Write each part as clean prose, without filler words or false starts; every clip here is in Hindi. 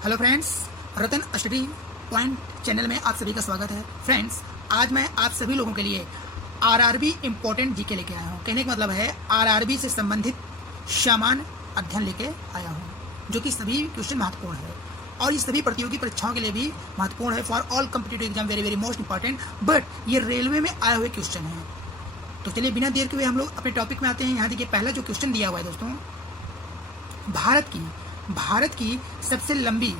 हेलो फ्रेंड्स, रतन स्टडी पॉइंट चैनल में आप सभी का स्वागत है। फ्रेंड्स, आज मैं आप सभी लोगों के लिए आरआरबी इम्पोर्टेंट जीके लेके आया हूँ। कहने का मतलब है आरआरबी से संबंधित सामान्य अध्ययन लेके आया हूँ, जो कि सभी क्वेश्चन महत्वपूर्ण है और ये सभी प्रतियोगी परीक्षाओं के लिए भी महत्वपूर्ण है। For all competitive exam very very most important, but ये रेलवे में आए हुए क्वेश्चन हैं। तो चलिए बिना देर के हुए हम लोग अपने टॉपिक में आते हैं। यहाँ देखिए, पहला जो क्वेश्चन दिया हुआ है दोस्तों, भारत की सबसे लंबी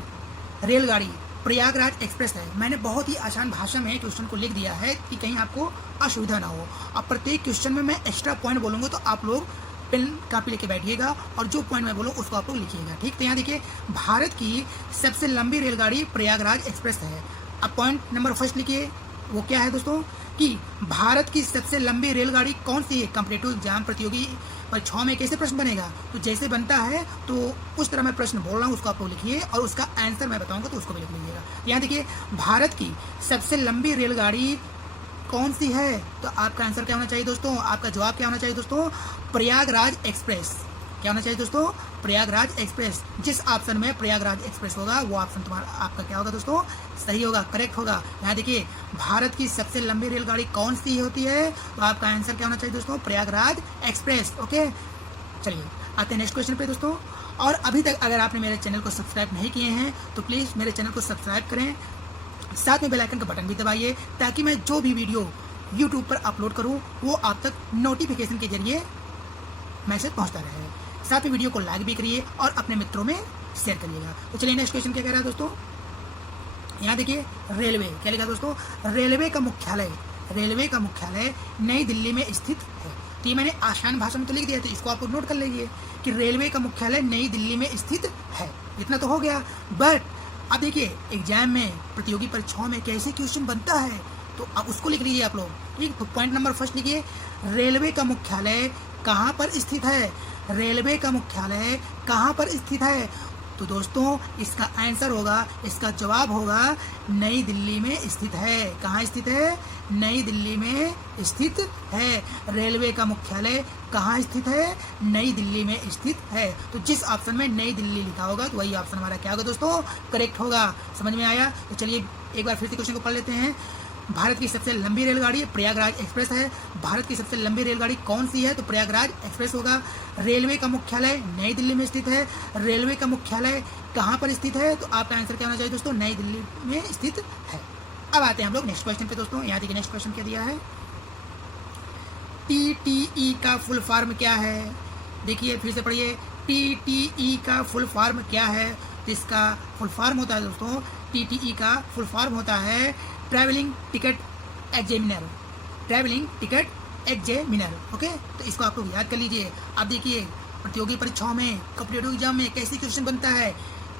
रेलगाड़ी प्रयागराज एक्सप्रेस है। मैंने बहुत ही आसान भाषा में क्वेश्चन को लिख दिया है कि कहीं आपको असुविधा ना हो। अब प्रत्येक क्वेश्चन में मैं एक्स्ट्रा पॉइंट बोलूँगा, तो आप लोग पेन कापी लेके बैठिएगा और जो पॉइंट मैं बोलूँ उसको आप लोग लिखिएगा, ठीक। तो यहाँ देखिए, भारत की सबसे लंबी रेलगाड़ी प्रयागराज एक्सप्रेस है। अब पॉइंट नंबर फर्स्ट लिखिए, वो क्या है दोस्तों कि भारत की सबसे लंबी रेलगाड़ी कौन सी है। कॉम्पिटिटिव एग्जाम प्रतियोगी परीक्षाओं में कैसे प्रश्न बनेगा, तो जैसे बनता है तो उस तरह मैं प्रश्न बोल रहा हूँ उसको आप लोग लिखिए और उसका आंसर मैं बताऊंगा तो उसको भी लिख लीजिएगा। यहाँ देखिए, भारत की सबसे लंबी रेलगाड़ी कौन सी है, तो आपका आंसर क्या होना चाहिए दोस्तों, आपका जवाब क्या होना चाहिए दोस्तों, प्रयागराज एक्सप्रेस। क्या होना चाहिए दोस्तों, प्रयागराज एक्सप्रेस। जिस ऑप्शन में प्रयागराज एक्सप्रेस होगा वो ऑप्शन तुम्हारा आपका क्या होगा दोस्तों, सही होगा, करेक्ट होगा। यहाँ देखिए, भारत की सबसे लंबी रेलगाड़ी कौन सी होती है, तो आपका आंसर क्या होना चाहिए दोस्तों, प्रयागराज एक्सप्रेस। ओके, चलिए आते हैं नेक्स्ट क्वेश्चन पे दोस्तों। और अभी तक अगर आपने मेरे चैनल को सब्सक्राइब नहीं किए हैं तो प्लीज़ मेरे चैनल को सब्सक्राइब करें, साथ में बेल आइकन का बटन भी दबाइए, ताकि मैं जो भी वीडियो यूट्यूब पर अपलोड करूं वो आप तक नोटिफिकेशन के जरिए मैसेज पहुंचता रहे। साथ में वीडियो को लाइक भी करिए और अपने मित्रों में शेयर करिएगा। तो चलिए नेक्स्ट क्वेश्चन क्या कह रहा है दोस्तों। यहाँ देखिए, रेलवे क्या लिखा दोस्तों, रेलवे का मुख्यालय नई दिल्ली में स्थित है। तो ये मैंने आसान भाषा में तो लिख दिया, तो इसको आप नोट कर लीजिए कि रेलवे का मुख्यालय नई दिल्ली में स्थित है। इतना तो हो गया। बट अब देखिए, एग्जाम में प्रतियोगी परीक्षाओं में कैसे क्वेश्चन बनता है, तो अब उसको लिख लीजिए आप लोग, ठीक। तो पॉइंट नंबर फर्स्ट लिखिए, रेलवे का मुख्यालय कहाँ पर स्थित है, रेलवे का मुख्यालय कहाँ पर स्थित है। तो दोस्तों इसका आंसर होगा, इसका जवाब होगा नई दिल्ली में स्थित है। कहाँ स्थित है, नई दिल्ली में स्थित है। रेलवे का मुख्यालय कहाँ स्थित है, नई दिल्ली में स्थित है। तो जिस ऑप्शन में नई दिल्ली लिखा होगा तो वही ऑप्शन हमारा क्या होगा दोस्तों, करेक्ट होगा। समझ में आया। तो चलिए एक बार फिर से क्वेश्चन को पढ़ लेते हैं। भारत की सबसे लंबी रेलगाड़ी प्रयागराज एक्सप्रेस है। भारत की सबसे लंबी रेलगाड़ी कौन सी है, तो प्रयागराज एक्सप्रेस होगा। रेलवे का मुख्यालय नई दिल्ली में स्थित है। रेलवे का मुख्यालय कहाँ पर स्थित है, तो आपका आंसर क्या होना चाहिए दोस्तों, नई दिल्ली में स्थित है। अब आते हैं हम लोग नेक्स्ट क्वेश्चन पे दोस्तों। यहाँ देखिए, नेक्स्ट क्वेश्चन क्या दिया है, TTE का फुल फॉर्म क्या है। देखिए फिर से पढ़िए, TTE का फुल फॉर्म क्या है। तो इसका फुल फॉर्म होता है दोस्तों, TTE का फुल फॉर्म होता है ट्रैवलिंग टिकट एग्जामिनर। ओके, तो इसको आप लोग याद कर लीजिए। अब देखिए, प्रतियोगी परीक्षाओं में कॉम्पिटिटिव एग्जाम में कैसे क्वेश्चन बनता है,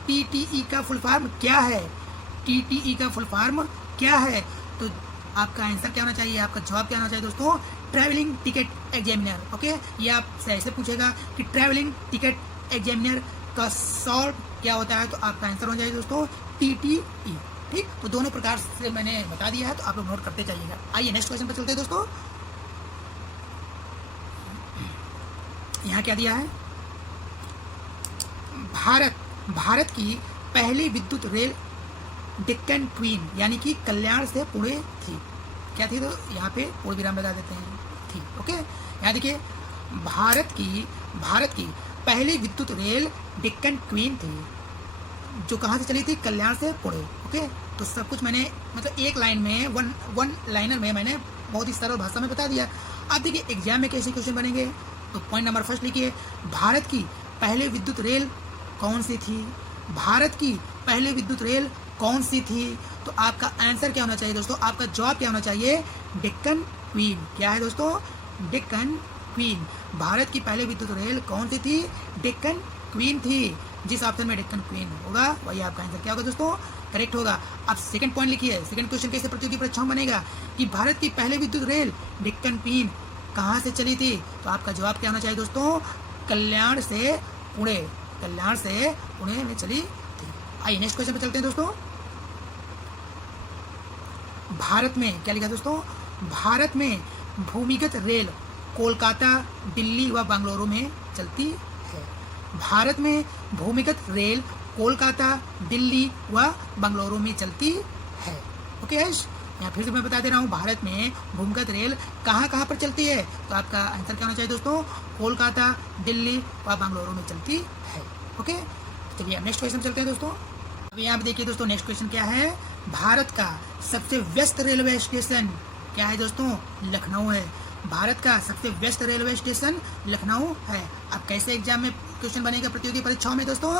TTE का फुल फॉर्म क्या है, TTE का फुल फॉर्म क्या है। तो आपका आंसर क्या होना चाहिए, आपका जवाब क्या होना चाहिए दोस्तों, ट्रैवलिंग टिकट एग्जामिनर। ओके, ये आपसे ऐसे पूछेगा कि ट्रैवलिंग टिकट एग्जामिनर का शॉर्ट क्या होता है, तो आपका आंसर हो जाएगा दोस्तों TTE, ठीक। तो दोनों प्रकार से मैंने बता दिया है, तो आप लोग नोट करते जाइएगा। आइए नेक्स्ट क्वेश्चन पर चलते हैं दोस्तों। यहाँ क्या दिया है, भारत की पहली विद्युत रेल डेक्कन क्वीन यानी कि कल्याण से पुणे थी। क्या थी, तो यहाँ पे पूर्ण विराम लगा देते हैं, थी। ओके, यहाँ देखिए, भारत की पहली विद्युत रेल डेक्कन क्वीन थी, जो कहाँ से चली थी, कल्याण से पुणे। ओके, तो सब कुछ मैंने मतलब एक लाइन में वन लाइनर में मैंने बहुत ही सरल भाषा में बता दिया। अब देखिए एग्जाम में कैसे क्वेश्चन बनेंगे, तो पॉइंट नंबर फर्स्ट लिखिए, भारत की पहली विद्युत रेल कौन सी थी, भारत की पहली विद्युत रेल कौन सी थी। तो आपका आंसर क्या होना चाहिए दोस्तों, आपका जवाब क्या होना चाहिए, डेक्कन क्वीन। क्या है दोस्तों, डेक्कन क्वीन। भारत की पहली विद्युत रेल कौन सी थी, डेक्कन क्वीन थी। जिस ऑप्शन में डेक्कन क्वीन होगा वही आपका आंसर क्या होगा दोस्तों, करेक्ट होगा। अब सेकंड पॉइंट लिखिए, सेकंड क्वेश्चन कैसे प्रतियोगी परीक्षाओं बनेगा कि भारत की पहली विद्युत रेल डेक्कन क्वीन कहाँ से चली थी, तो आपका जवाब क्या होना चाहिए दोस्तों, कल्याण से पुणे में चली थी। आइए नेक्स्ट क्वेश्चन पे चलते हैं दोस्तों। भारत में क्या लिखा दोस्तों, भारत में भूमिगत रेल कोलकाता, दिल्ली व बेंगलुरु में चलती है। भारत में भूमिगत रेल कोलकाता, दिल्ली व बंगलुरु में चलती है। ओके गाइस, यहाँ फिर से मैं बता दे रहा हूँ, भारत में भूमिगत रेल कहाँ कहाँ पर चलती है? तो आपका आंसर क्या होना चाहिए दोस्तों? कोलकाता, दिल्ली व बंगलुरु में चलती है। ओके, चलिए अब नेक्स्ट क्वेश्चन चलते हैं दोस्तों। अब यहाँ पे देखिए दोस्तों, नेक्स्ट क्वेश्चन क्या है? भारत का सबसे व्यस्त रेलवे स्टेशन क्या है दोस्तों? लखनऊ है। भारत का सबसे व्यस्त रेलवे स्टेशन लखनऊ है। अब कैसे एग्जाम में क्वेश्चन बनेगा प्रतियोगी परीक्षाओं में दोस्तों?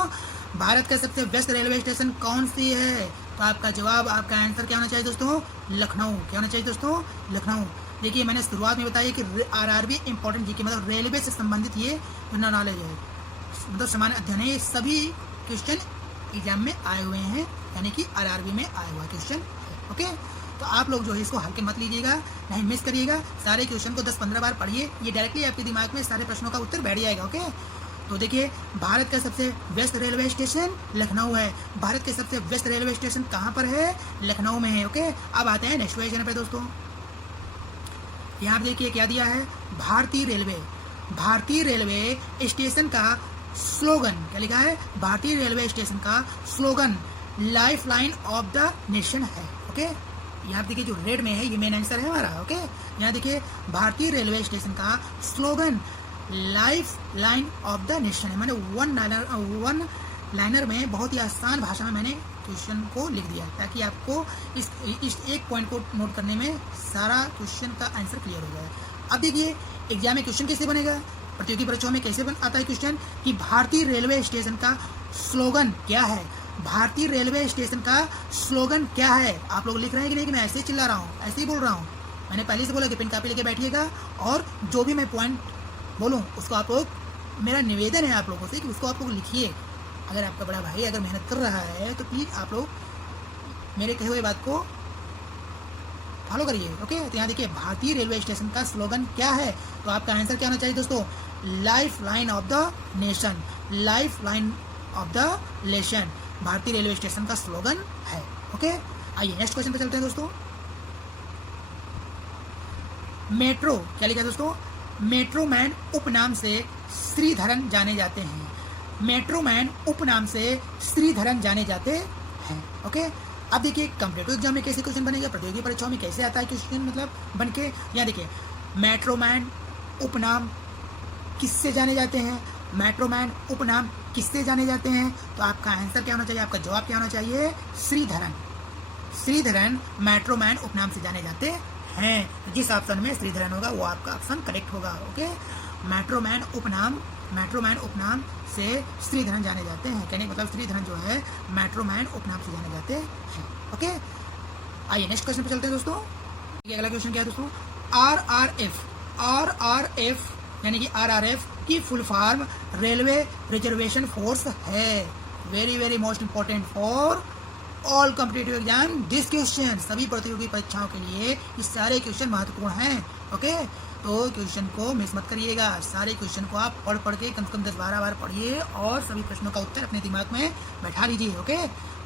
भारत का सबसे व्यस्त रेलवे स्टेशन कौन सी है? तो आपका जवाब, आपका आंसर क्या होना चाहिए दोस्तों? लखनऊ। क्या होना चाहिए दोस्तों? लखनऊ। देखिए मैंने शुरुआत में बताया कि आरआरबी इंपॉर्टेंट जीके मतलब रेलवे से संबंधित ये जनरल नॉलेज है, मतलब सामान्य अध्ययन है। ये सभी क्वेश्चन एग्जाम में आए हुए हैं, यानी कि आरआरबी में आया हुआ क्वेश्चन है। ओके, तो आप लोग जो है इसको हल्के मत लीजिएगा, नहीं मिस करिएगा। सारे क्वेश्चन को 10-15 बार पढ़िए, ये डायरेक्टली आपके दिमाग में सारे प्रश्नों का उत्तर बैठ जाएगा। ओके, तो देखिए भारत का सबसे व्यस्त रेलवे स्टेशन लखनऊ है। भारत के सबसे व्यस्त रेलवे स्टेशन कहाँ पर है? लखनऊ में है। ओके, अब आते हैं नेक्स्ट क्वेश्चन पे दोस्तों। यहाँ पर देखिए क्या दिया है? भारतीय रेलवे, भारतीय रेलवे स्टेशन का स्लोगन क्या लिखा है? भारतीय रेलवे स्टेशन का slogan life line of the nation है। ओके, यहाँ देखिए जो रेड में है ये मेन आंसर है हमारा। ओके, यहाँ देखिए भारतीय रेलवे स्टेशन का slogan life line of the nation है। मैंने वन लाइनर में बहुत ही आसान भाषा में मैंने क्वेश्चन को लिख दिया ताकि आपको इस एक पॉइंट को नोट करने में सारा क्वेश्चन का आंसर क्लियर हो जाए। अब देखिए एग्जाम में क्वेश्चन कैसे बनेगा, प्रतियोगी परीक्षाओं में कैसे आता है क्वेश्चन कि भारतीय रेलवे स्टेशन का स्लोगन क्या है? भारतीय रेलवे स्टेशन का स्लोगन क्या है? आप लोग लिख रहे हैं कि नहीं कि मैं ऐसे ही चिल्ला रहा हूँ, ऐसे ही बोल रहा हूँ? मैंने पहले से बोला कि पेन कापी लेके बैठिएगा और जो भी मैं पॉइंट बोलूँ उसको आप लोग, मेरा निवेदन है आप लोगों से कि उसको आप लोग लिखिए। अगर आपका बड़ा भाई अगर मेहनत कर रहा है तो प्लीज़ आप लोग मेरे कहे हुए बात को फॉलो करिए। ओके, तो यहाँ देखिए भारतीय रेलवे स्टेशन का स्लोगन क्या है? तो आपका आंसर क्या होना चाहिए दोस्तों? Life line of the nation, life line of the nation भारतीय रेलवे स्टेशन का स्लोगन है। ओके, आइए नेक्स्ट क्वेश्चन पे चलते हैं दोस्तों। मेट्रो क्या लिखा है दोस्तों? मेट्रो मैन उपनाम से श्रीधरन जाने जाते हैं। मेट्रो मैन उपनाम से श्रीधरन जाने जाते हैं। ओके, अब देखिए कॉम्पिटिटिव एग्जाम में कैसे क्वेश्चन बनेगा, प्रतियोगी परीक्षाओं में कैसे आता है क्वेश्चन मतलब बन के। यहाँ देखिए मेट्रो मैन उपनाम किससे जाने जाते हैं? मेट्रो मैन उपनाम किससे जाने जाते हैं? तो आपका आंसर क्या होना चाहिए, आपका जवाब क्या होना चाहिए? श्रीधरन। श्रीधरन मेट्रो मैन उपनाम से जाने जाते हैं। जिस ऑप्शन में श्रीधरन होगा वो आपका ऑप्शन करेक्ट होगा। ओके, मेट्रो मैन उपनाम से श्रीधरन जाने जाते हैं, कहने का मतलब श्रीधरन जो है मेट्रो मैन उपनाम से जाने जाते हैं। ओके, आइए नेक्स्ट क्वेश्चन पे चलते हैं दोस्तों। ये अगला क्वेश्चन क्या है दोस्तों? आरआरएफ यानी कि आरआरएफ की full form railway reservation force है। Very very most important for all competitive exam this question. सभी प्रतियोगी परीक्षाओं के लिए ये सारे क्वेश्चन महत्वपूर्ण हैं। ओके, तो क्वेश्चन को मिस मत करिएगा, सारे क्वेश्चन को आप पढ़ के कम से कम 10-12 बार पढ़िए और सभी प्रश्नों का उत्तर अपने दिमाग में बैठा लीजिए। ओके,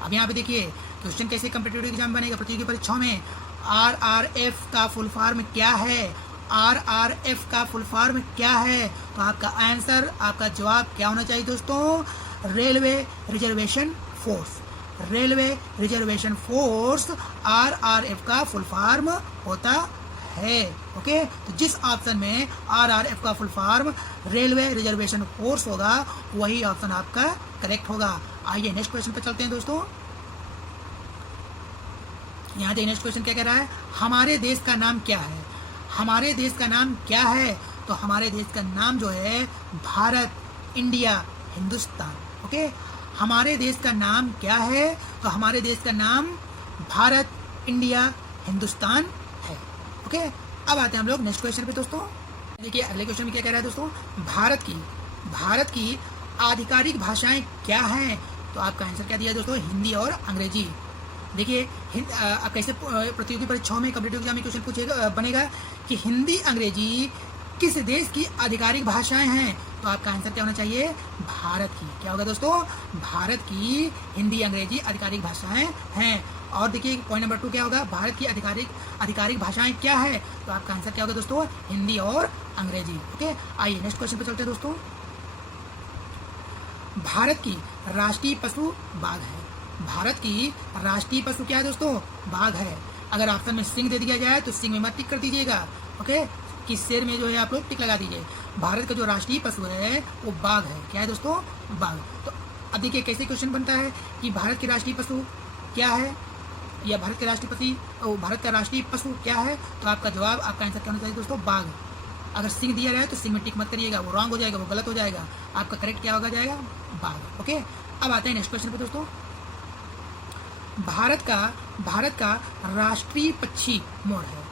अब यहाँ पे देखिए क्वेश्चन कैसे कॉम्पिटिटिव एग्जाम बनेगा प्रतियोगी परीक्षाओं में। आरआरएफ का फुल फॉर्म क्या है? आरआरएफ का फुल फॉर्म क्या है? तो आपका आंसर, आपका जवाब क्या होना चाहिए दोस्तों? Railway reservation force. Railway reservation force RRF का फुल फॉर्म होता है। ओके, तो जिस ऑप्शन में आरआरएफ का full form railway reservation force होगा वही ऑप्शन आपका करेक्ट होगा। आइए नेक्स्ट क्वेश्चन पे चलते हैं दोस्तों। यहाँ देखिए नेक्स्ट क्वेश्चन क्या कह रहा है? हमारे देश का नाम क्या है? हमारे देश का नाम क्या है? तो हमारे देश का नाम जो है भारत, इंडिया, हिंदुस्तान। ओके, हमारे देश का नाम क्या है? तो हमारे देश का नाम भारत, इंडिया, हिंदुस्तान है। ओके, अब आते हैं हम लोग नेक्स्ट क्वेश्चन पे दोस्तों। देखिए अगले क्वेश्चन में क्या कह रहा है दोस्तों? भारत की आधिकारिक भाषाएं क्या हैं? तो आपका आंसर क्या दिया है दोस्तों? हिंदी और अंग्रेजी। देखिए कैसे प्रतियोगी परीक्षाओं में कॉम्पिटिटिव एग्जाम में क्वेश्चन पूछेगा बनेगा कि हिंदी अंग्रेजी किस देश की आधिकारिक भाषाएं हैं? तो आपका आंसर क्या होना चाहिए? भारत की। क्या होगा दोस्तों? भारत की हिंदी अंग्रेजी आधिकारिक भाषाएं हैं। और देखिए पॉइंट नंबर 2 क्या होगा? भारत की आधिकारिक भाषाएं क्या है? तो आपका आंसर क्या होगा दोस्तों? हिंदी और अंग्रेजी। ओके, आइए नेक्स्ट क्वेश्चन पे चलते हैं दोस्तों। भारत की राष्ट्रीय पशु बाघ है। भारत की राष्ट्रीय पशु क्या है दोस्तों? बाघ है। अगर ऑप्शन में सिंह दे दिया जाए तो सिंह में मत टिक कर दीजिएगा, ओके। कि शेर में जो है आप लोग टिक लगा दीजिए। भारत का जो राष्ट्रीय पशु है वो बाघ है। क्या है दोस्तों? बाघ। तो अब देखिए कैसे क्वेश्चन बनता है कि भारत की राष्ट्रीय पशु क्या है, या भारत का राष्ट्रीय पशु क्या है, तो आपका जवाब, आपका आंसर क्या होना चाहिए दोस्तों? बाघ। अगर सिंह दिया जाए तो सिंह में टिक मत करिएगा, वो रॉन्ग हो जाएगा, वो गलत हो जाएगा। आपका करेक्ट क्या होगा जाएगा? बाघ, ओके। अब आते हैं नेक्स्ट क्वेश्चन पे दोस्तों। भारत का राष्ट्रीय पक्षी मोर है।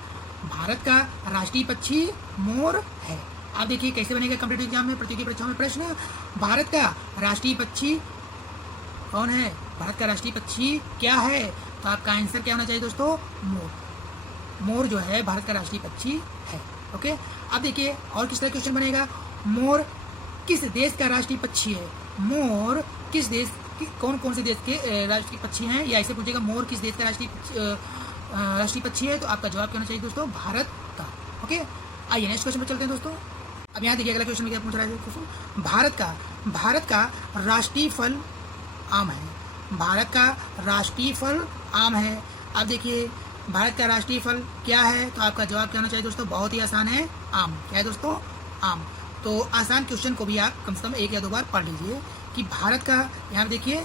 भारत का राष्ट्रीय पक्षी मोर है। आप देखिए कैसे बनेगा कॉम्पिटिटिव एग्जाम में, प्रतियोगी परीक्षाओं में प्रश्न। भारत का राष्ट्रीय पक्षी कौन है? भारत का राष्ट्रीय पक्षी क्या है? तो आपका आंसर क्या होना चाहिए दोस्तों? मोर। मोर जो है भारत का राष्ट्रीय पक्षी है, ओके। अब देखिए और किस तरह क्वेश्चन बनेगा। मोर किस देश का राष्ट्रीय पक्षी है? मोर किस देश, कौन कौन से देश के राष्ट्रीय पक्षी हैं, या ऐसे पूछेगा मोर किस देश का राष्ट्रीय पक्षी है, तो आपका जवाब क्या होना चाहिए दोस्तों? भारत का, ओके। आइए नेक्स्ट क्वेश्चन पर चलते हैं दोस्तों। अब यहाँ देखिए अगला क्वेश्चन में क्या पूछ रहा है दोस्तों। भारत का राष्ट्रीय फल आम है। भारत का राष्ट्रीय फल आम है। अब देखिए भारत का राष्ट्रीय फल क्या है, तो आपका जवाब क्या होना चाहिए दोस्तों? बहुत ही आसान है, आम। क्या है दोस्तों? आम। तो आसान क्वेश्चन को भी आप कम से कम 1 या 2 बार पढ़ लीजिए कि भारत का, यहाँ देखिए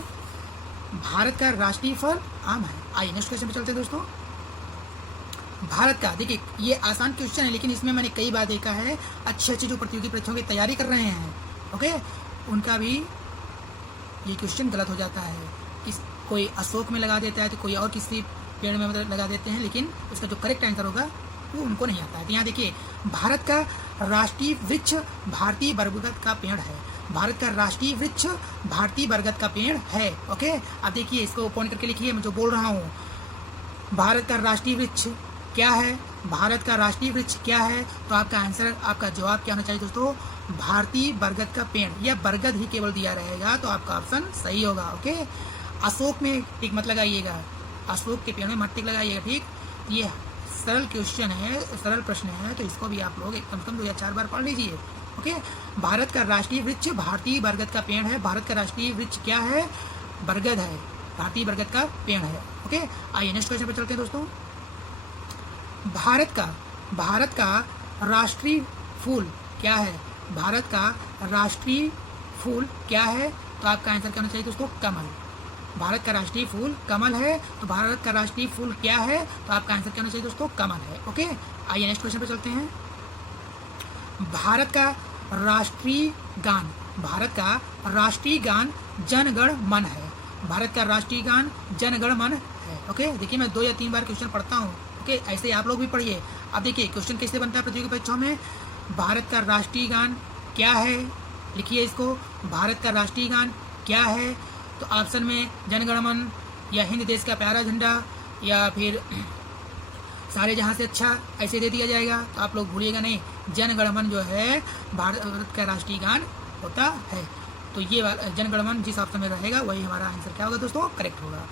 भारत का राष्ट्रीय फल आम है। आइए नेक्स्ट क्वेश्चन पे चलते हैं दोस्तों। भारत का, देखिए ये आसान क्वेश्चन है, लेकिन इसमें मैंने कई बार देखा है अच्छे जो प्रतियोगी परीक्षाओं की तैयारी कर रहे हैं, ओके, उनका भी ये क्वेश्चन गलत हो जाता है। कोई अशोक में लगा देता है तो कोई और किसी पेड़ में मतलब लगा देते हैं, लेकिन उसका जो करेक्ट आंसर होगा वो उनको नहीं आता है। तो यहाँ देखिए भारत का राष्ट्रीय वृक्ष भारतीय बरगद का पेड़ है। भारत का राष्ट्रीय वृक्ष भारतीय बरगद का पेड़ है, ओके। अब देखिए इसको पॉइंट करके लिखिए, मैं जो बोल रहा हूँ। भारत का राष्ट्रीय वृक्ष क्या है? भारत का राष्ट्रीय वृक्ष क्या है? तो आपका आंसर, आपका जवाब क्या होना चाहिए दोस्तों? भारतीय बरगद का पेड़, या बरगद ही केवल दिया रहेगा तो आपका ऑप्शन सही होगा, ओके। अशोक में टिक मत लगाइएगा, अशोक के पेड़ में मत टिक लगाइएगा, ठीक। ये सरल क्वेश्चन है, सरल प्रश्न है, तो इसको भी आप लोग कम से कम 2 या 4 बार पढ़ लीजिए, ओके। भारत का राष्ट्रीय वृक्ष भारतीय बरगद का पेड़ है। भारत का राष्ट्रीय वृक्ष क्या है? बरगद है, भारतीय बरगद का पेड़ है, ओके। आइए नेक्स्ट क्वेश्चन पर चलते हैं दोस्तों। भारत का राष्ट्रीय फूल क्या है? भारत का राष्ट्रीय फूल क्या है? तो आपका आंसर क्या होना चाहिए दोस्तों? कमल। भारत का राष्ट्रीय फूल कमल है। तो भारत का राष्ट्रीय फूल क्या है? तो आपका आंसर क्या होना चाहिए दोस्तों? कमल है, ओके। आइए नेक्स्ट क्वेश्चन पे चलते हैं। भारत का राष्ट्रीय गान, भारत का राष्ट्रीय गान जन गण मन है। भारत का राष्ट्रीय गान जन गण मन है, ओके। देखिए मैं 2 या 3 बार क्वेश्चन पढ़ता हूँ, ओके। ऐसे आप लोग भी पढ़िए। अब देखिए क्वेश्चन कैसे बनता है प्रतियोगी परीक्षाओं में। भारत का राष्ट्रीय गान क्या है? लिखिए इसको, भारत का राष्ट्रीय गान क्या है? तो ऑप्शन में जन गण मन, या हिंद देश का प्यारा झंडा, या फिर सारे जहां से अच्छा, ऐसे दे दिया जाएगा। तो आप लोग भूलिएगा नहीं, जन गण मन जो है भारत का राष्ट्रीय गान होता है। तो ये जन गण मन जिस ऑप्शन में रहेगा वही हमारा आंसर क्या होगा दोस्तों? करेक्ट होगा।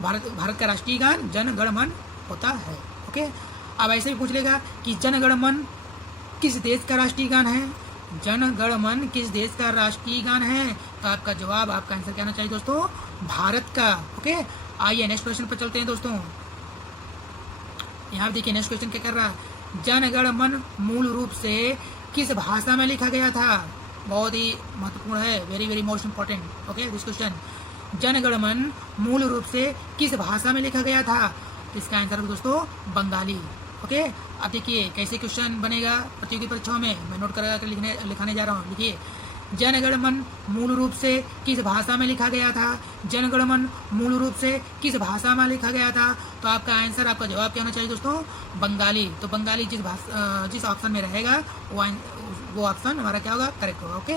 भारत का राष्ट्रीय गान जन गण मन होता है, ओके। अब ऐसे भी पूछ लेगा कि जन गण मन किस देश का राष्ट्रीय गान है? जन गण मन किस देश का राष्ट्रीय गान है? तो आपका जवाब, आपका आंसर क्या होना चाहिए दोस्तों? भारत का, ओके। आइए नेक्स्ट क्वेश्चन पर चलते हैं दोस्तों। यहाँ देखिए नेक्स्ट क्वेश्चन क्या कर रहा है। जन गण मन मूल रूप से किस भाषा में लिखा गया था? बहुत ही महत्वपूर्ण है, very very most important, okay this question. Jana Gana मन मूल रूप से किस भाषा में लिखा गया था? तो इसका आंसर है दोस्तों बंगाली, ओके। अब देखिए कैसे क्वेश्चन बनेगा प्रतियोगी परीक्षाओं में, मैं नोट करा कर लिखाने जा रहा हूँ। लिखिए, जन गण मन मूल रूप से किस भाषा में लिखा गया था? जन गण मन मूल रूप से किस भाषा में लिखा गया था? तो आपका आंसर, आपका जवाब क्या होना चाहिए दोस्तों? बंगाली। तो बंगाली जिस ऑप्शन में रहेगा वो ऑप्शन हमारा क्या होगा? करेक्ट होगा, ओके।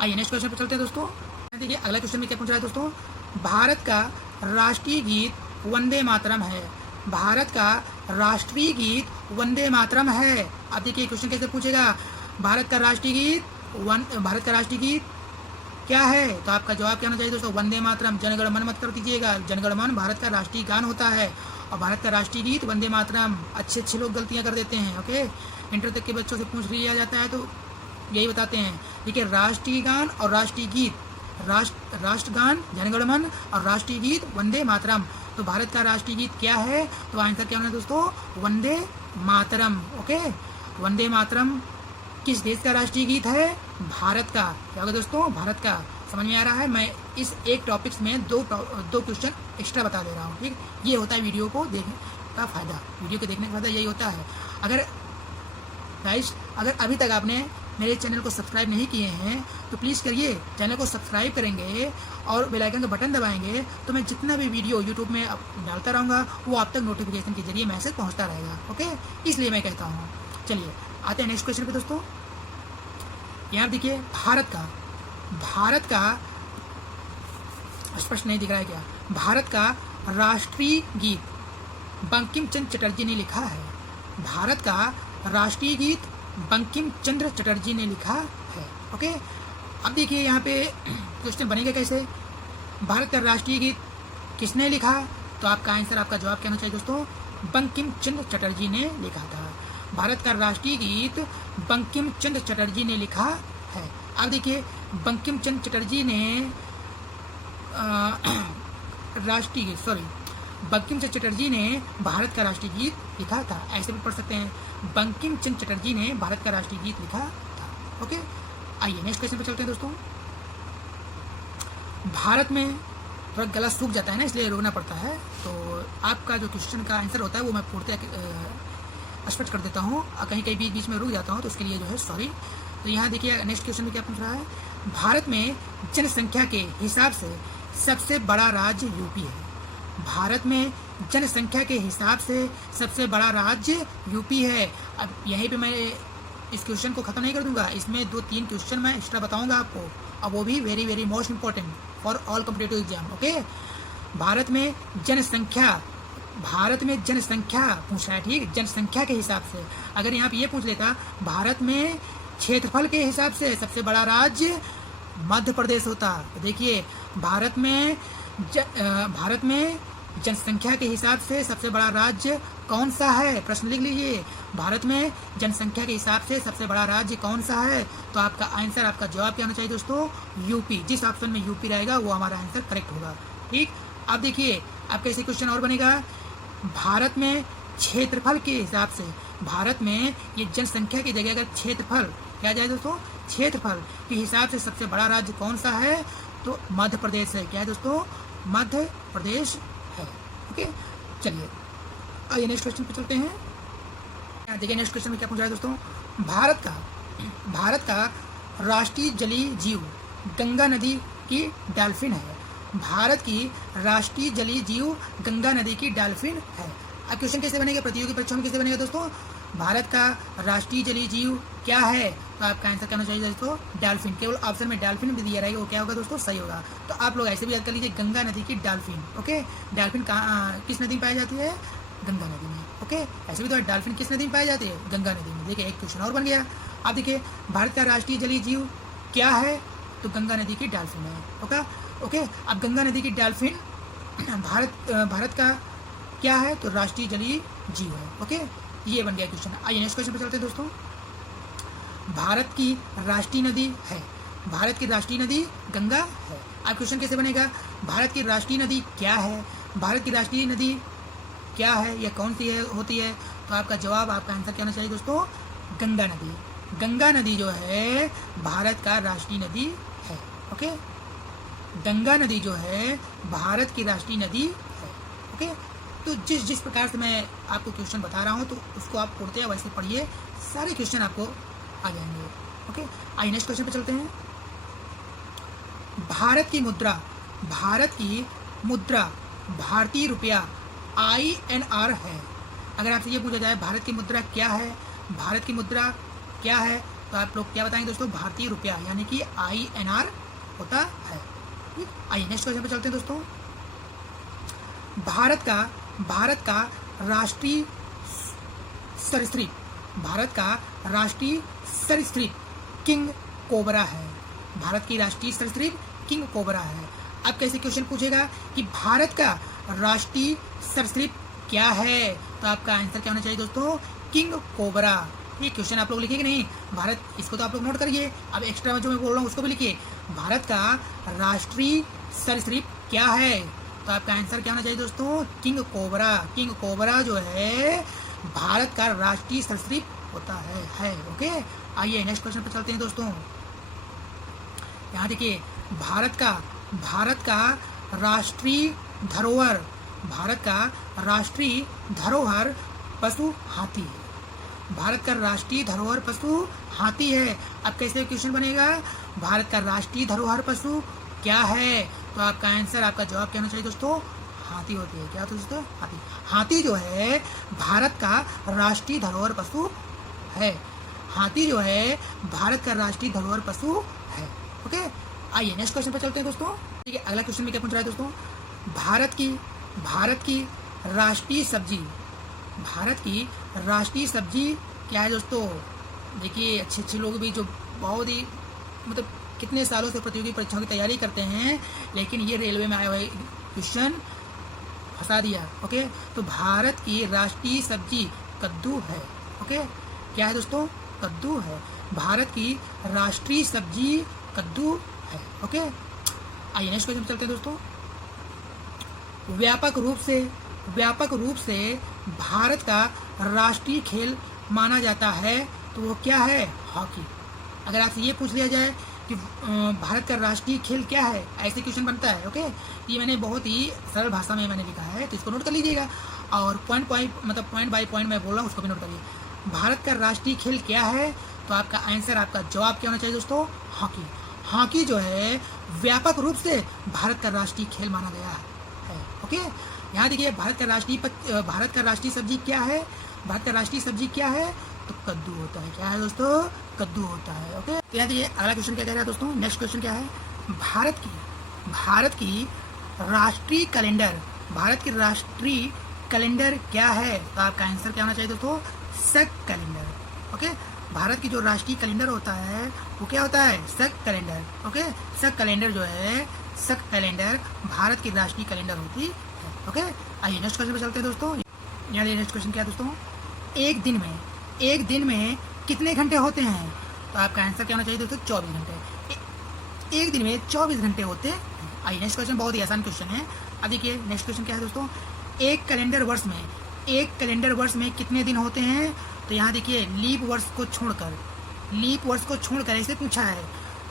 आइए नेक्स्ट क्वेश्चन पर चलते हैं दोस्तों। देखिए अगला क्वेश्चन में क्या पूछ रहा है दोस्तों। भारत का राष्ट्रीय गीत वंदे मातरम है। भारत का राष्ट्रीय गीत वंदे मातरम है। अब देखिए क्वेश्चन कैसे पूछेगा। भारत का राष्ट्रीय गीत क्या है? तो आपका जवाब क्या होना चाहिए दोस्तों? वंदे मातरम। जनगण मन मत कर दीजिएगा, जनगण मन भारत का राष्ट्रीय गान होता है और भारत का राष्ट्रीय गीत वंदे मातरम। अच्छे लोग गलतियां कर देते हैं, ओके। इंटर तक के बच्चों से पूछ लिया जाता है तो यही बताते हैं। देखिए राष्ट्रीय गान और राष्ट्रीय गीत राष्ट्रगान जनगण मन और राष्ट्रीय गीत वंदे मातरम। तो भारत का राष्ट्रीय गीत क्या है? तो आंसर क्या होना है दोस्तों? वंदे मातरम। ओके, वंदे मातरम किस देश का राष्ट्रीय गीत है? भारत का। क्या होगा दोस्तों? भारत का। समझ में आ रहा है? मैं इस एक टॉपिक्स में दो क्वेश्चन एक्स्ट्रा बता दे रहा हूँ। ठीक, ये होता है वीडियो को देखने का फायदा। वीडियो को देखने का फायदा यही होता है। अगर गाइस, अगर अभी तक आपने मेरे चैनल को सब्सक्राइब नहीं किए हैं तो प्लीज़ करिए। चैनल को सब्सक्राइब करेंगे और बेल आइकन का बटन दबाएंगे तो मैं जितना भी वीडियो यूट्यूब में डालता रहूँगा वो आप तक नोटिफिकेशन के जरिए मैसेज पहुँचता रहेगा। ओके, इसलिए मैं कहता हूँ। चलिए आते हैं नेक्स्ट क्वेश्चन पे दोस्तों। यहाँ देखिए, भारत का स्पष्ट नहीं दिख रहा है क्या? भारत का राष्ट्रीय गीत बंकिम चंद्र चटर्जी ने लिखा है। भारत का राष्ट्रीय गीत बंकिम चंद्र चटर्जी ने लिखा है। ओके, अब देखिए यहाँ पे क्वेश्चन बनेगा कैसे? भारत का राष्ट्रीय गीत किसने लिखा? तो आपका आंसर, आपका जवाब क्या होना चाहिए दोस्तों? बंकिम चंद्र चटर्जी ने लिखा था। भारत का राष्ट्रीय गीत बंकिम चंद्र चटर्जी ने लिखा है। अब देखिए, बंकिम चंद्र चटर्जी ने बंकिम चंद्र चटर्जी ने भारत का राष्ट्रीय गीत लिखा था। ऐसे भी पढ़ सकते हैं, बंकिम चंद्र चटर्जी ने भारत का राष्ट्रीय गीत लिखा था। ओके, आइए नेक्स्ट क्वेश्चन पे चलते हैं दोस्तों। भारत में थोड़ा गला सूख जाता है ना, इसलिए रोकना पड़ता है। तो आपका जो क्वेश्चन का आंसर होता है वो मैं पूर्णतः स्पष्ट कर देता हूँ। कहीं कहीं बीच में रुक जाता हूँ तो उसके लिए जो है सॉरी। तो यहाँ देखिए नेक्स्ट क्वेश्चन में क्या पूछ रहा है? भारत में जनसंख्या के हिसाब से सबसे बड़ा राज्य यूपी है। भारत में जनसंख्या के हिसाब से सबसे बड़ा राज्य यूपी है। अब यहीं पे मैं इस क्वेश्चन को खत्म नहीं कर दूंगा, इसमें 2-3 क्वेश्चन मैं एक्स्ट्रा बताऊंगा आपको, और वो भी very very most important for all competitive exam. Okay, Bharat में जनसंख्या पूछ रहा है। ठीक, जनसंख्या के हिसाब से। अगर यहाँ पे ये पूछ लेता भारत में क्षेत्रफल के हिसाब से सबसे बड़ा राज्य मध्य प्रदेश होता। तो देखिए, भारत में जनसंख्या के हिसाब से सबसे बड़ा राज्य कौन सा है? प्रश्न लिख लीजिए, भारत में जनसंख्या के हिसाब से सबसे बड़ा राज्य कौन सा है? तो आपका आंसर, आपका जवाब क्या होना चाहिए दोस्तों? यूपी। जिस ऑप्शन में यूपी रहेगा वो हमारा आंसर करेक्ट होगा। ठीक, अब देखिए आपका ऐसे क्वेश्चन और बनेगा। भारत में क्षेत्रफल के हिसाब से, भारत में ये जनसंख्या की जगह अगर क्षेत्रफल क्या जाए दोस्तों? क्षेत्रफल के हिसाब से सबसे बड़ा राज्य कौन सा है? तो मध्य प्रदेश है। क्या है दोस्तों? मध्य प्रदेश है। ओके, चलिए आइए नेक्स्ट क्वेश्चन पे चलते हैं। यहाँ देखिए नेक्स्ट क्वेश्चन में क्या पूछ रहा है दोस्तों? भारत का राष्ट्रीय जलीय जीव गंगा नदी की डॉल्फिन है। भारत की राष्ट्रीय जलीय जीव गंगा नदी की डॉल्फिन है। अब क्वेश्चन कैसे बनेगा? प्रतियोगी परीक्षा में कैसे बनेगा दोस्तों? भारत का राष्ट्रीय जलीय जीव क्या है? तो आपका आंसर करना चाहिए दोस्तों डॉल्फिन। केवल ऑप्शन में डॉल्फिन भी दिया रहेगा, वो क्या होगा दोस्तों? सही होगा। तो आप लोग ऐसे भी याद कर लीजिए, गंगा नदी की डॉल्फिन। ओके, डॉल्फिन कहाँ किस नदी में पाई जाती है? गंगा नदी में। ओके, ऐसे भी तो डॉल्फिन किस नदी में पाई जाती है? गंगा नदी में। देखिए एक क्वेश्चन और बन गया। अब देखिए, भारत का राष्ट्रीय जलीय जीव क्या है? तो गंगा नदी की डॉल्फिन है। ओके, अब गंगा नदी की डॉल्फिन भारत का क्या है? तो राष्ट्रीय जलीय जीव है। ओके, ये बन गया क्वेश्चन। आइए नेक्स्ट क्वेश्चन पे चलते हैं दोस्तों। भारत की राष्ट्रीय नदी है, भारत की राष्ट्रीय नदी गंगा है। अब क्वेश्चन कैसे बनेगा? भारत की राष्ट्रीय नदी क्या है? भारत की राष्ट्रीय नदी क्या है या कौन सी है होती है? तो आपका जवाब, आपका आंसर क्या होना चाहिए दोस्तों? गंगा नदी। गंगा नदी जो है भारत का राष्ट्रीय नदी है। ओके, गंगा नदी जो है भारत की राष्ट्रीय नदी है। ओके, तो जिस प्रकार से मैं आपको क्वेश्चन बता रहा हूँ तो उसको आप पढ़ते हैं वैसे पढ़िए, सारे क्वेश्चन आपको आ जाएंगे। ओके, आइए नेक्स्ट क्वेश्चन पे चलते हैं। भारत की मुद्रा भारतीय रुपया INR है। अगर आपसे ये पूछा जाए भारत की मुद्रा क्या है, भारत की मुद्रा क्या है, तो आप लोग क्या बताएंगे दोस्तों? भारतीय रुपया, यानी कि INR होता है। आइए नेक्स्ट क्वेश्चन पे चलते हैं दोस्तों। भारत का राष्ट्रीय सरीसृप, भारत का राष्ट्रीय सरीसृप किंग कोबरा है। भारत की राष्ट्रीय सरीसृप किंग कोबरा है। अब कैसे क्वेश्चन पूछेगा कि भारत का राष्ट्रीय सरीसृप क्या है? तो आपका आंसर क्या होना चाहिए दोस्तों? King cobra. ये क्वेश्चन आप लोग लिखेंगे नहीं? भारत, इसको तो आप लोग नोट करिए। अब एक्स्ट्रा जो मैं बोल रहा हूँ उसको भी लिखिए। भारत का राष्ट्रीय सरीसृप क्या है? तो आपका आंसर क्या होना चाहिए दोस्तों? King cobra. किंग कोबरा जो है भारत का राष्ट्रीय सरीसृप होता है। ओके, आइए नेक्स्ट क्वेश्चन पर चलते हैं दोस्तों। यहाँ देखिए, भारत का राष्ट्रीय धरोहर, भारत का राष्ट्रीय धरोहर पशु हाथी है। भारत का राष्ट्रीय धरोहर पशु हाथी है। अब कैसे क्वेश्चन बनेगा? भारत का राष्ट्रीय धरोहर पशु क्या है? तो आपका आंसर, आपका जवाब क्या होना चाहिए दोस्तों? हाथी होती है। क्या होता है दोस्तों? हाथी। हाथी जो है भारत का राष्ट्रीय धरोहर पशु है। हाथी जो है भारत का राष्ट्रीय धरोहर पशु है। ओके, आइए नेक्स्ट क्वेश्चन पर चलते हैं दोस्तों। ठीक है, अगला क्वेश्चन में क्या पूछ रहा है दोस्तों? भारत की राष्ट्रीय सब्जी, भारत की राष्ट्रीय सब्जी क्या है दोस्तों? देखिए, अच्छे लोग भी जो बहुत ही मतलब कितने सालों से प्रतियोगी परीक्षाओं की तैयारी करते हैं, लेकिन ये रेलवे में आया हुआ क्वेश्चन फंसा दिया। ओके, तो भारत की राष्ट्रीय सब्जी कद्दू है। ओके, क्या है दोस्तों? कद्दू है। भारत की राष्ट्रीय सब्जी कद्दू है। ओके, आइए नेक्स्ट क्वेश्चन चलते हैं दोस्तों। व्यापक रूप से भारत का राष्ट्रीय खेल माना जाता है, तो वो क्या है? हॉकी। अगर आपसे ये पूछ लिया जाए कि भारत का राष्ट्रीय खेल क्या है, ऐसे क्वेश्चन बनता है। ओके, ये मैंने बहुत ही सरल भाषा में मैंने लिखा है, तो इसको नोट कर लीजिएगा। और पॉइंट बाय पॉइंट मैं बोल रहा हूँ, उसको भी नोट करिए। भारत का राष्ट्रीय खेल क्या है? तो आपका आंसर, आपका जवाब क्या होना चाहिए दोस्तों? हॉकी। हॉकी जो है व्यापक रूप से भारत का राष्ट्रीय खेल माना गया है। ओके, यहाँ देखिए, भारत का राष्ट्रीय सब्जी क्या है? भारत का राष्ट्रीय सब्जी क्या है? तो कद्दू होता है। क्या है दोस्तों? कद्दू होता है। ओके, तो यहाँ देखिए, अगला क्वेश्चन क्या कह रहा है दोस्तों? नेक्स्ट क्वेश्चन क्या है? भारत की राष्ट्रीय कैलेंडर, भारत की राष्ट्रीय कैलेंडर क्या है? तो आपका आंसर क्या होना चाहिए दोस्तों? शक कैलेंडर। ओके, भारत की जो राष्ट्रीय कैलेंडर होता है वो क्या होता है? शक कैलेंडर। ओके, शक कैलेंडर जो है, शक कैलेंडर भारत की राष्ट्रीय कैलेंडर होती है। ओके, आइए नेक्स्ट क्वेश्चन पे चलते हैं दोस्तों। यहाँ नेक्स्ट क्वेश्चन क्या है दोस्तों? एक दिन में कितने घंटे होते हैं? तो आपका आंसर क्या होना चाहिए दोस्तों? 24 घंटे। एक दिन में 24 घंटे होते हैं। आइए नेक्स्ट क्वेश्चन, बहुत ही आसान क्वेश्चन है। अब देखिए, नेक्स्ट क्वेश्चन क्या है दोस्तों? एक कैलेंडर वर्ष में कितने दिन होते हैं? तो यहाँ देखिए, लीप वर्ष को छोड़कर ऐसे पूछा है।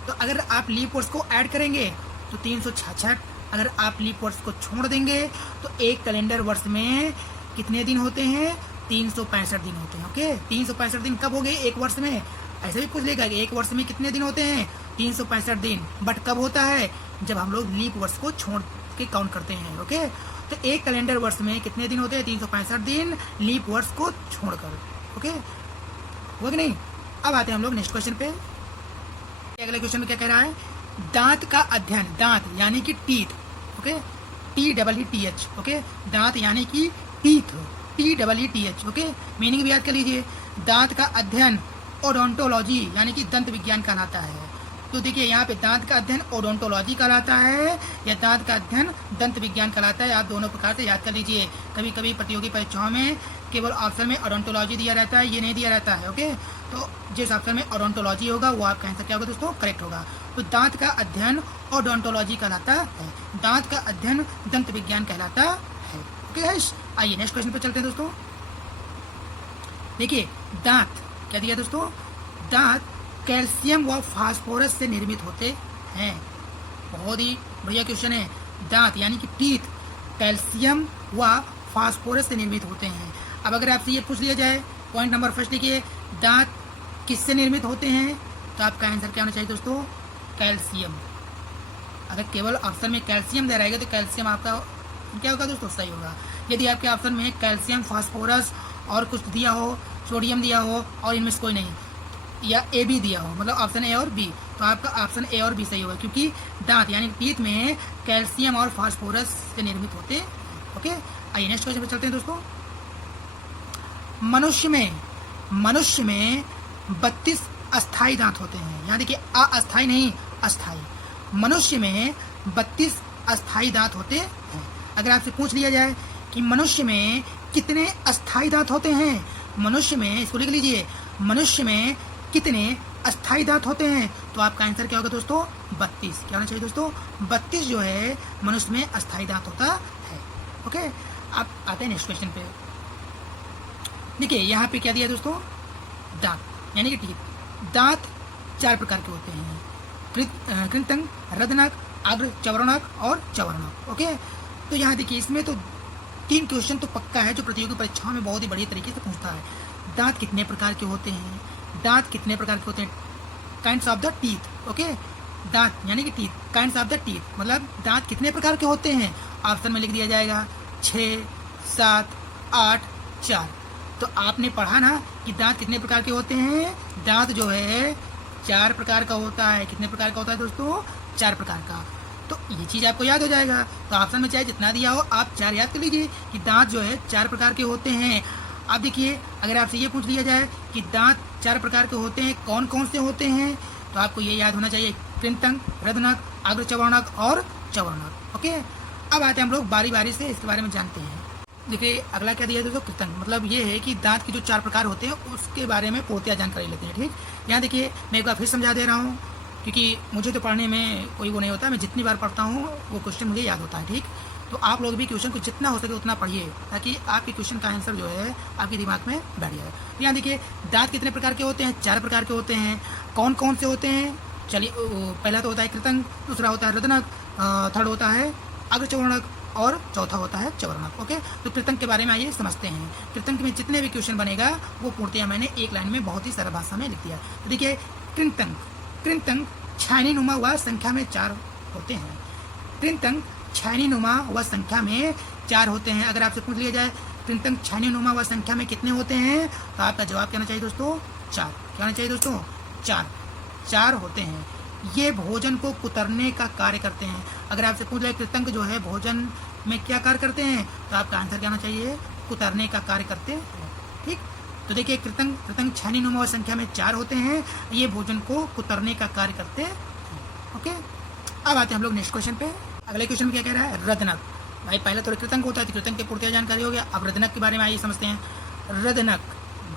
तो अगर आप लीप वर्ष को ऐड करेंगे तो 366, अगर आप लीप वर्ष को छोड़ देंगे तो एक कैलेंडर वर्ष में कितने दिन होते हैं? 365 दिन होते हैं। ओके, 365 दिन कब हो गए एक वर्ष में? ऐसे भी पूछ लेगा कि एक वर्ष में कितने दिन होते हैं? 365 दिन। बट कब होता है? जब हम लोग लीप वर्ष को छोड़ के काउंट करते हैं। ओके, तो एक कैलेंडर वर्ष में कितने दिन होते हैं? 365 दिन, लीप वर्ष को छोड़कर। ओके, हो कि नहीं? अब आते हैं हम लोग नेक्स्ट क्वेश्चन पे। अगले क्वेश्चन में क्या कह रहा है? दांत का अध्ययन, दांत यानी कि टीथ। Okay, TEETH। ओके, दांत यानी कि टीथ, TEETH। ओके, मीनिंग भी याद कर लीजिए। दांत का अध्ययन ओडोंटोलॉजी यानी कि दंत विज्ञान कहलाता है। तो देखिए, यहाँ पे दांत का अध्ययन ओडोंटोलॉजी कहलाता है या दांत का अध्ययन दंत विज्ञान कहलाता है। आप दोनों प्रकार से याद कर लीजिए। कभी कभी प्रतियोगी परीक्षाओं में केवल ऑप्शन में ओडोंटोलॉजी दिया रहता है, ये नहीं दिया रहता है। ओके, तो जिस ऑप्शन में ओडोंटोलॉजी होगा वो आपका आंसर क्या होगा दोस्तों? करेक्ट होगा। तो दांत का अध्ययन ओडोंटोलॉजी कहलाता है, दांत का अध्ययन दंत विज्ञान कहलाता है। ओके गाइस, आइए नेक्स्ट क्वेश्चन पर चलते हैं दोस्तों। देखिए, दांत क्या दिया दोस्तों? दांत कैल्शियम व फास्फोरस से निर्मित होते हैं। बहुत ही बढ़िया क्वेश्चन है। दांत यानी कि टीथ कैल्शियम व फास्फोरस से निर्मित होते हैं। अब अगर आपसे ये पूछ लिया जाए, पॉइंट नंबर फर्स्ट लिखिए, दांत किससे निर्मित होते हैं? तो आपका आंसर क्या होना चाहिए दोस्तों? कैल्शियम। अगर केवल ऑप्शन में कैल्शियम दे रहेगा तो कैल्शियम आपका क्या होगा दोस्तों? सही होगा। यदि आपके ऑप्शन में कैल्शियम, फास्फोरस और कुछ दिया हो, सोडियम दिया हो और इनमें से कोई नहीं, या ए बी दिया हो, मतलब ऑप्शन ए और बी, तो आपका ऑप्शन ए और बी सही होगा, क्योंकि दांत यानी टीथ में कैल्शियम और फास्फोरस से निर्मित होते हैं। ओके, आइए नेक्स्ट क्वेश्चन पे चलते हैं दोस्तों। मनुष्य में 32 अस्थाई दांत होते हैं। यहाँ देखिए, अस्थाई नहीं, अस्थाई। मनुष्य में 32 अस्थाई दांत होते हैं। अगर आपसे पूछ लिया जाए कि मनुष्य में कितने अस्थाई दांत होते हैं, मनुष्य में, इसको लिख लीजिए, मनुष्य में कितने अस्थाई दांत होते हैं तो आपका आंसर क्या होगा दोस्तों 32। क्या होना चाहिए दोस्तों 32 जो है मनुष्य में अस्थाई दांत होता है। ओके, अब आते हैं नेक्स्ट क्वेश्चन पे। देखिए यहाँ पे क्या दिया दोस्तों, दांत यानी कि टीथ। दांत 4 प्रकार के होते हैं, कृंतक, रदनक, अग्र चवर्णक और चवर्णक। ओके, तो यहाँ देखिए इसमें तो 3 क्वेश्चन तो पक्का है जो प्रतियोगी परीक्षाओं में बहुत ही बढ़िया तरीके से पूछता है। दांत कितने प्रकार के होते हैं, दांत कितने प्रकार के होते हैं, kinds of the teeth. Okay, दांत यानी कि teeth, kinds of the teeth मतलब दांत कितने प्रकार के होते हैं, ऑप्शन में लिख दिया जाएगा 6, 7, 8, 4। तो आपने पढ़ा ना कि दांत कितने प्रकार के होते हैं, दांत जो है 4 प्रकार का होता है। कितने प्रकार का होता है दोस्तों, 4 प्रकार का। तो ये चीज़ आपको याद हो जाएगा। तो ऑप्शन में चाहे जितना दिया हो आप 4 याद कर लीजिए कि दांत जो है 4 प्रकार के होते हैं। अब देखिए अगर आपसे ये पूछ लिया जाए कि दांत 4 प्रकार के होते हैं, कौन कौन से होते हैं, तो आपको ये याद होना चाहिए कृंतक, रदनक, अग्र चवर्णक और चवर्णक। ओके, अब आते हैं हम लोग बारी बारी से इसके बारे में जानते हैं। देखिए अगला क्या दिया है दोस्तों, कृंतक मतलब ये है कि दांत के जो 4 प्रकार होते हैं उसके बारे में पूर्तिया जानकारी लेते हैं। ठीक, यहाँ देखिए मैं एक बार फिर समझा दे रहा हूँ क्योंकि मुझे तो पढ़ने में कोई वो नहीं होता, मैं जितनी बार पढ़ता हूँ वो क्वेश्चन मुझे याद होता है। ठीक, तो आप लोग भी क्वेश्चन को जितना हो सके उतना पढ़िए ताकि आपके क्वेश्चन का आंसर जो है आपके दिमाग में बैठ जाए। तो यहाँ देखिए दांत कितने प्रकार के होते हैं, 4 प्रकार के होते हैं। कौन कौन से होते हैं, चलिए पहला तो होता है कृंतक, दूसरा होता है रदनक, थर्ड होता है अग्र चवर्णक और चौथा होता है चवर्णक। ओके, तो कृंतक के बारे में आइए समझते हैं। कृंतक में जितने भी क्वेश्चन बनेगा वो पूर्तियाँ मैंने एक लाइन में बहुत ही सरल भाषा में लिख दिया। तो देखिए कृंतक छानी नुमा व संख्या में 4 होते हैं। कृंतक छानी नुमा व संख्या में 4 होते हैं। अगर आपसे पूछ लिया जाए कृंतक छानी नुमा व संख्या में कितने होते हैं, तो आपका जवाब क्या होना चाहिए दोस्तों 4। क्या होना चाहिए दोस्तों 4 होते हैं। ये भोजन को कुतरने का कार्य करते हैं। अगर आपसे पूछ लिया कृंतक जो है भोजन में क्या कार्य करते हैं, तो आपका आंसर क्या होना चाहिए कुतरने का कार्य करते हैं। ठीक, तो देखिए कृंतक छानी नुमा संख्या में 4 होते हैं, ये भोजन को कुतरने का कार्य करते हैं। ओके, अब आते हैं हम लोग नेक्स्ट क्वेश्चन पे। अगले क्वेश्चन में क्या कह रहा है, रदनक। भाई पहले थोड़ा कृंतक होता है तो कृंतक की पूर्तिया जानकारी हो गया। अब रदनक के बारे में आइए समझते हैं। रदनक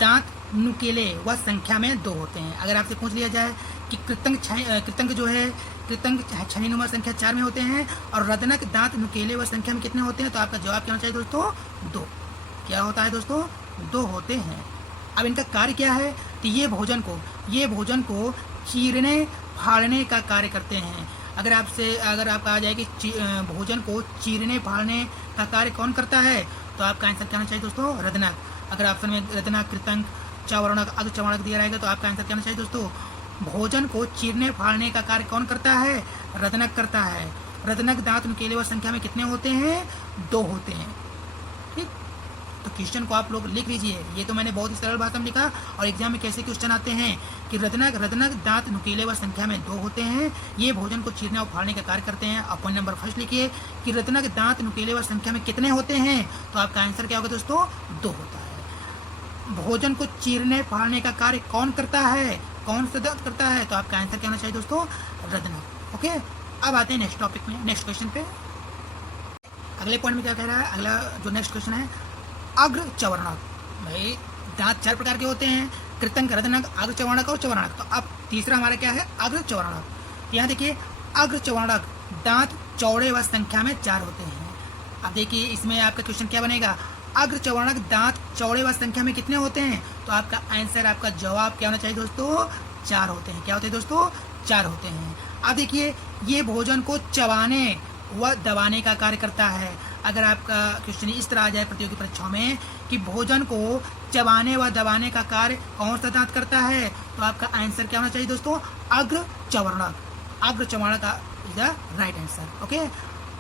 दांत नुकीले व संख्या में 2 होते हैं। अगर आपसे पूछ लिया जाए कि कृंतक जो है कृंतक छानी नुमा संख्या 4 में होते हैं और रदनक दांत नुकीले व संख्या में कितने होते हैं, तो आपका जवाब क्या होना चाहिए दोस्तों 2। क्या होता है दोस्तों 2 होते हैं। अब इनका कार्य क्या है, तो ये भोजन को चीरने फाड़ने का कार्य करते हैं। अगर आपका आ जाए कि भोजन को चीरने फाड़ने का कार्य कौन करता है, तो आपका आंसर क्या होना चाहिए दोस्तों रदनक। अगर ऑप्शन में रदनक, कृंतक, चवर्णक, अग्र चवर्णक दिया रहेगा तो आपका आंसर क्या होना चाहिए दोस्तों भोजन को चीरने फाड़ने का कार्य कौन करता है, रदनक करता है। रदनक दांत नुकीले व संख्या में कितने होते हैं, 2 होते हैं। ठीक, तो क्वेश्चन को आप लोग लिख लीजिए। ये तो मैंने बहुत ही सरल भाषा में लिखा और एग्जाम में कैसे क्वेश्चन आते हैं कि रदनक दांत नुकीले व संख्या में 2 होते हैं, ये भोजन को चीरने और फाड़ने का कार्य करते हैं। अब पॉइंट नंबर फर्स्ट लिखिए कि रदनक दांत नुकीले व संख्या में कितने होते हैं, तो आपका आंसर क्या होगा दोस्तों 2 होता है। भोजन को चीरने फाड़ने का कार्य कौन करता है, कौन सा दांत करता है, तो आपका आंसर क्या होना चाहिए दोस्तों रदनक। ओके, अब आते हैं नेक्स्ट टॉपिक में, नेक्स्ट क्वेश्चन पे। अगले पॉइंट में क्या कह रहा है, अगला जो नेक्स्ट क्वेश्चन है अग्र चवर्णक। भाई दांत 4 प्रकार के होते हैं, कृंतक, रदनक, अग्र चवर्णक और चवर्णक। तो अब तीसरा हमारा क्या है अग्र चवर्णक। यहाँ देखिए अग्र चवर्णक दांत चौड़े व संख्या में 4 होते हैं। अब देखिए इसमें आपका क्वेश्चन क्या बनेगा, अग्र चवर्णक दांत चौड़े व संख्या में कितने होते हैं, तो आपका आंसर आपका जवाब क्या होना चाहिए दोस्तों 4 होते हैं। क्या होते हैं दोस्तों 4 होते हैं। अब देखिए ये भोजन को चबाने व दबाने का कार्य करता है। अगर आपका क्वेश्चन इस तरह आ जाए प्रतियोगी परीक्षाओं में कि भोजन को चबाने व दबाने का कार्य कौन सा दांत करता है, तो आपका आंसर क्या होना चाहिए दोस्तों अग्र चवर्णक। अग्र चवर्णक is the right answer. Okay,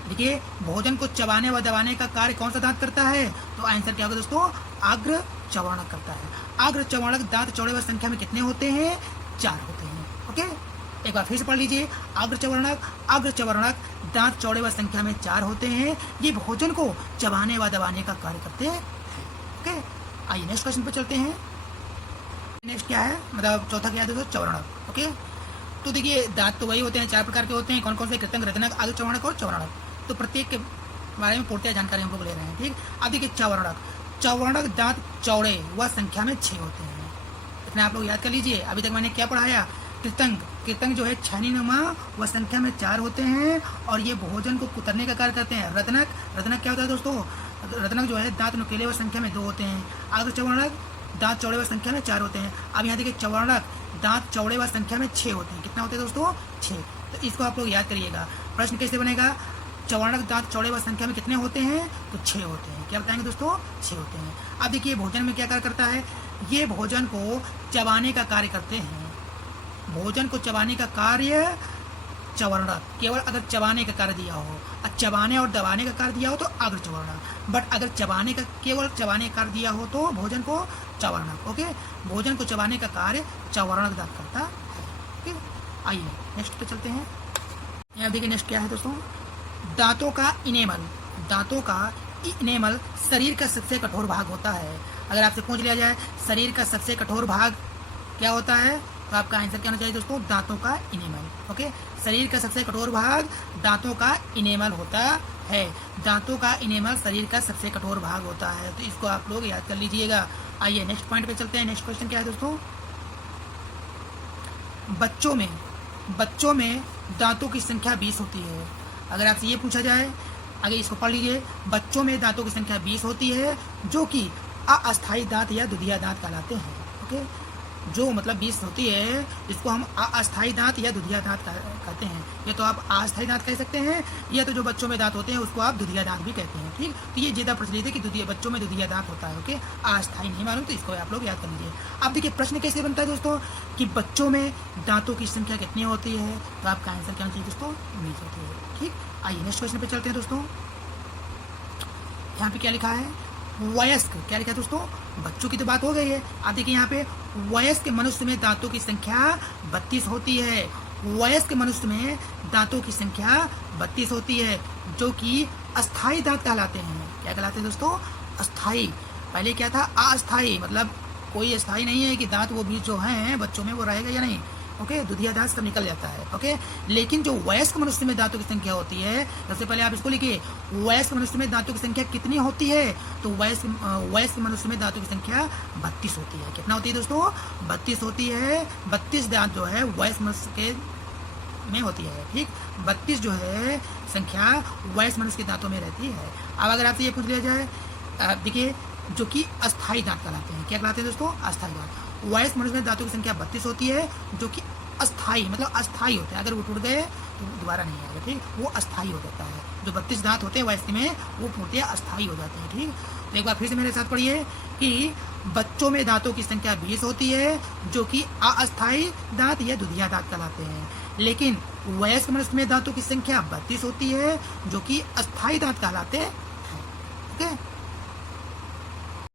देखिए भोजन को चबाने व दबाने का कार्य कौन सा दांत करता है, तो आंसर क्या होगा दोस्तों अग्र चवर्णक करता है। अग्र चवर्णक दांत चौड़े व संख्या में कितने होते हैं, 4 होते हैं। ओके, एक बार फिर से पढ़ लीजिए, अग्र चवर्णक दांत चौड़े व संख्या में 4 होते हैं, ये भोजन को चबाने व दबाने का कार्य करते हैं। ओके, आइए नेक्स्ट क्वेश्चन पर चलते हैं। नेक्स्ट क्या है, मतलब चौथा क्या है दोस्तों चवर्णक। ओके, तो देखिए दांत तो वही होते हैं, 4 प्रकार के होते हैं। कौन कौन से, कृंतक, रदनक, अग्र चवर्णक और चवर्णक। तो प्रत्येक के बारे में पूर्तिया जानकारी हम लोग ले रहे हैं। ठीक, अब देखिए चवर्णक दांत चौड़े व संख्या में 6 होते हैं। इतना आप लोग याद कर लीजिए। अभी तक मैंने क्या पढ़ाया कृतंग, कृतंग जो है छानीनुमा वह संख्या में 4 होते हैं और ये भोजन को कुतरने का कार्य करते हैं। रत्नक, रत्नक क्या होता है दोस्तों? रत्नक जो है दांत नुकीले व संख्या में 2 होते हैं। अग्र चवर्णक दांत चौड़े व संख्या में 4 होते हैं। अब यहाँ देखिए चवर्णक दांत चौड़े व संख्या में 6 होते हैं। कितना होते हैं दोस्तों? 6। तो इसको आप लोग याद करिएगा। प्रश्न कैसे बनेगा? चवर्णक दांत चौड़े व संख्या में कितने होते हैं? तो 6 होते हैं। क्या बताएंगे दोस्तों? 6 होते हैं। अब देखिए भोजन में क्या कार्य करता है? ये भोजन को चबाने का कार्य करते हैं। भोजन को चबाने का कार्य चवर्णक, केवल अगर चबाने का कार्य दिया हो, चबाने और दबाने का कार्य दिया हो तो अग्र चवर्णक, बट अगर चबाने का, केवल चबाने का कार्य दिया हो तो भोजन को चवर्णक। ओके, भोजन को चबाने का कार्य चवर्णक दांत करता है। ओके, आइए नेक्स्ट पे चलते हैं। यहाँ देखिए नेक्स्ट क्या है दोस्तों? दांतों का इनेमल। दांतों का इनेमल शरीर का सबसे कठोर भाग होता है। अगर आपसे पूछ लिया जाए शरीर का सबसे कठोर भाग क्या होता है, तो आपका आंसर क्या होना चाहिए दोस्तों? दांतों का इनेमल। ओके, शरीर का सबसे कठोर भाग दांतों का इनेमल होता है। दांतों का इनेमल शरीर का सबसे कठोर भाग होता है। तो इसको आप लोग याद कर लीजिएगा। आइए नेक्स्ट पॉइंट पे चलते हैं। नेक्स्ट क्वेश्चन क्या है दोस्तों? बच्चों में दांतों की संख्या 20 होती है। अगर आपसे ये पूछा जाए, आगे इसको पढ़ लीजिए। बच्चों में दांतों की संख्या 20 होती है जो कि अस्थायी दांत या दुधिया दांत कहलाते हैं। ओके, जो मतलब 20 होती है इसको हम अस्थायी दांत या दुधिया दांत कहते हैं। ये तो आप अस्थायी दांत कह सकते हैं, या तो जो बच्चों में दांत होते हैं उसको आप दुधिया दांत भी कहते हैं। ठीक, तो ये ज्यादा प्रचलित है कि बच्चों में दुधिया दांत होता है। ओके, अस्थायी नहीं मालूम तो इसको आप लोग याद कर लीजिए। अब देखिए प्रश्न कैसे बनता है दोस्तों कि बच्चों में दांतों की संख्या कितनी होती है, तो आपका आंसर क्या होना चाहिए दोस्तों? 20 होती है। ठीक, आइए नेक्स्ट क्वेश्चन पे चलते हैं दोस्तों। यहाँ पे क्या लिखा है? वयस्क, क्या लिखा है दोस्तों? बच्चों की तो बात हो गई है। आप देखिए यहाँ पे वयस्क मनुष्य में दांतों की संख्या 32 होती है। वयस्क मनुष्य में दांतों की संख्या 32 होती है जो कि अस्थायी दांत कहलाते हैं। क्या कहलाते हैं दोस्तों? अस्थायी। पहले क्या था? अस्थायी, मतलब कोई अस्थायी नहीं है कि दांत वो भी जो हैं बच्चों में वो रहेगा या नहीं। ओके, दुधिया दांत सब निकल जाता है। ओके, लेकिन जो वयस्क मनुष्य में दांतों की संख्या होती है, सबसे पहले आप इसको लिखिए। वयस्क मनुष्य में दांतों की संख्या कितनी होती है? तो वयस्क मनुष्य में दांतों की संख्या 32 होती है। कितना होती है दोस्तों? 32 होती है। 32 दांत जो है वयस्क मनुष्य के में होती है। ठीक, 32 जो है संख्या वयस्क मनुष्य के दांतों में रहती है। अब अगर आपसे ये पूछ लिया जाए, देखिए जो कि अस्थायी दांत कहलाते हैं। क्या कहलाते हैं दोस्तों? अस्थायी दांत। वयस्क मनुष्य में दांतों की संख्या 32 होती है जो कि अस्थायी, मतलब अस्थायी होते हैं। अगर वो टूट गए तो दोबारा नहीं आएगा। ठीक, वो अस्थायी हो जाता है। जो 32 दांत होते हैं वयस्क में वो पूर्णतः अस्थायी हो जाते हैं। ठीक, तो एक बार फिर से मेरे साथ पढ़िए कि बच्चों में दांतों की संख्या 20 होती है जो कि अस्थायी दांत या दुधिया दांत कहलाते हैं। लेकिन वयस्क मनुष्य में दांतों की संख्या 32 होती है जो कि अस्थायी दांत कहलाते हैं।